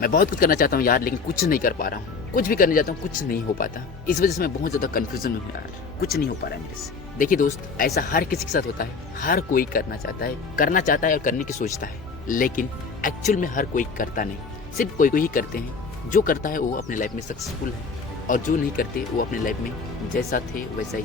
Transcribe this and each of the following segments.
मैं बहुत कुछ करना चाहता हूँ यार, लेकिन कुछ नहीं कर पा रहा हूँ। कुछ भी करने जाता हूँ, कुछ नहीं हो पाता। इस वजह से मैं बहुत ज़्यादा कन्फ्यूजन में हूँ यार, कुछ नहीं हो पा रहा है मेरे से। देखिए दोस्त, ऐसा हर किसी के साथ होता है। हर कोई करना चाहता है और करने की सोचता है, लेकिन एक्चुअल में हर कोई करता नहीं। सिर्फ कोई ही करते हैं। जो करता है वो अपने लाइफ में सक्सेसफुल है, और जो नहीं करते वो अपने लाइफ में जैसा थे वैसा ही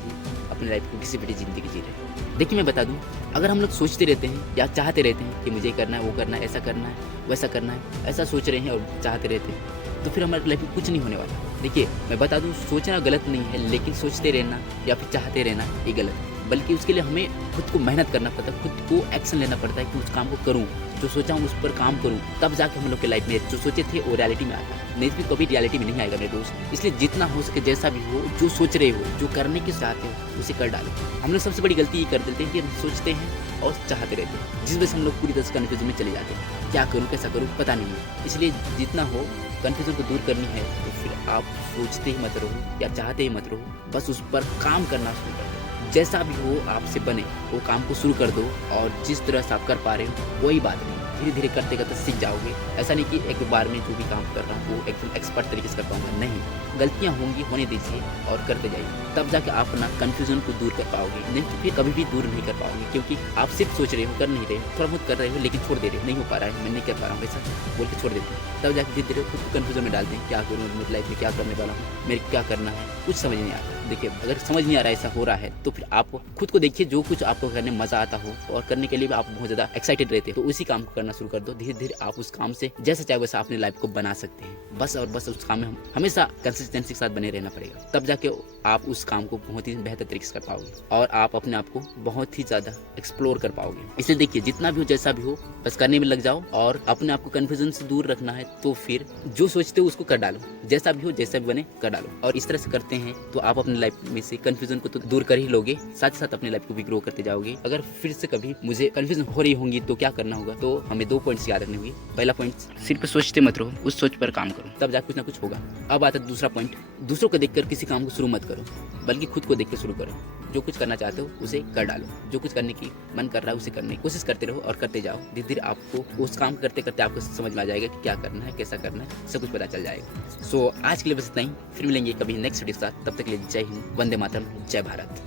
अपने लाइफ को किसी भी ज़िंदगी जी रहे हैं। देखिए मैं बता दूं, अगर हम लोग सोचते रहते हैं या चाहते रहते हैं कि मुझे करना है, वो करना है, ऐसा करना है, वैसा करना है, ऐसा सोच रहे हैं और चाहते रहते हैं, तो फिर हमारे लाइफ में कुछ नहीं होने वाला। देखिए मैं बता दूं, सोचना गलत नहीं है, लेकिन सोचते रहना या फिर चाहते रहना ये गलत है। बल्कि उसके लिए हमें खुद को मेहनत करना पड़ता है, खुद को एक्शन लेना पड़ता है कि उस काम को करूँ, जो सोचा हूँ उस पर काम करूँ, तब जाके हम लोग के लाइफ में जो सोचे थे वो रियलिटी में आता है। नहीं तो कभी रियलिटी में नहीं आएगा मेरे दोस्त। इसलिए जितना हो सके, जैसा भी हो, जो सोच रहे हो, जो करने की चाहते हो, उसे कर डालो। हम लोग सबसे बड़ी गलती ये कर देते हैं कि हम सोचते हैं और चाहते रहते हैं, जिस वजह से हम लोग पूरी तरह से कन्फ्यूजन में चले जाते हैं। क्या करूँ, कैसा करूँ, पता नहीं है। इसलिए जितना हो कन्फ्यूजन को दूर करनी है तो फिर आप सोचते ही मत रहो या चाहते ही मत रहो, बस उस पर काम करना शुरू कर दो। जैसा भी हो आपसे बने वो काम को शुरू कर दो, और जिस तरह से आप कर पा रहे हो कोई बात नहीं, धीरे धीरे करते करते सीख जाओगे। ऐसा नहीं कि एक बार में जो भी काम कर रहा हूँ वो एकदम एक्सपर्ट तरीके से कर पाऊंगा, नहीं। गलतियाँ होंगी, होने दीजिए और करते जाइए, तब जाके आप अपना कन्फ्यूजन को दूर कर पाओगे। नहीं तो फिर कभी भी दूर नहीं कर पाओगे, क्योंकि आप सिर्फ सोच रहे हो, कर नहीं रहे हो, थोड़ा बहुत कर रहे हो लेकिन छोड़ दे रहे हो, नहीं हो पा रहा है, मैं नहीं कर पा रहा हूँ, वैसा बोल के छोड़ देते हैं। तब जाके धीरे धीरे खुद को कन्फ्यूजन में डालते हैं, क्या करूँ मेरी लाइफ में, क्या करने वाला हूँ, मेरे क्या करना है, कुछ समझ नहीं आता। देखिए अगर समझ नहीं आ रहा है, ऐसा हो रहा है, तो फिर आप खुद को देखिए, जो कुछ आपको करने में मजा आता हो और करने के लिए भी आप बहुत ज्यादा एक्साइटेड रहते हो, तो उसी काम को करना शुरू कर दो। धीरे धीरे आप उस काम से जैसा चाहे वैसा अपने लाइफ को बना सकते हैं। बस और बस उस काम में हमेशा कंसिस्टेंसी के साथ बने रहना पड़ेगा, तब जाके आप उस काम को बहुत ही बेहतर तरीके से कर पाओगे और आप अपने आप को बहुत ही ज्यादा एक्सप्लोर कर पाओगे। इसलिए देखिए, जितना भी हो, जैसा भी हो, बस करने में लग जाओ और अपने आप को कंफ्यूजन से दूर रखना है, तो फिर जो सोचते हो उसको कर डालो, जैसा भी हो, जैसा भी बने कर डालो। और इस तरह से करते हैं तो आप अपनी लाइफ में से कंफ्यूजन को तो दूर कर ही लोगे, साथ ही साथ अपनी लाइफ को भी ग्रो करते जाओगे। अगर फिर से कभी मुझे कंफ्यूजन हो रही होंगी तो क्या करना होगा, तो हमें 2 पॉइंट्स याद रखने होंगे। पहला पॉइंट, सिर्फ सोचते मत रहो, उस सोच पर काम करो, तब जाके कुछ ना कुछ होगा। अब आता है दूसरा पॉइंट, दूसरों को देखकर किसी काम को शुरू मत करो, बल्कि खुद को देख कर शुरू करो। जो कुछ करना चाहते हो उसे कर डालो, जो कुछ करने की मन कर रहा है उसे करने की कोशिश करते रहो और करते जाओ। धीरे धीरे आपको उस काम करते करते आपको समझ में आ जाएगा कि क्या करना है, कैसा करना है, सब कुछ पता चल जाएगा। सो आज के लिए बस इतना ही, फिर मिलेंगे कभी नेक्स्ट वीडियो के साथ। तब तक के लिए जय हिंद, वंदे मातरम, जय भारत।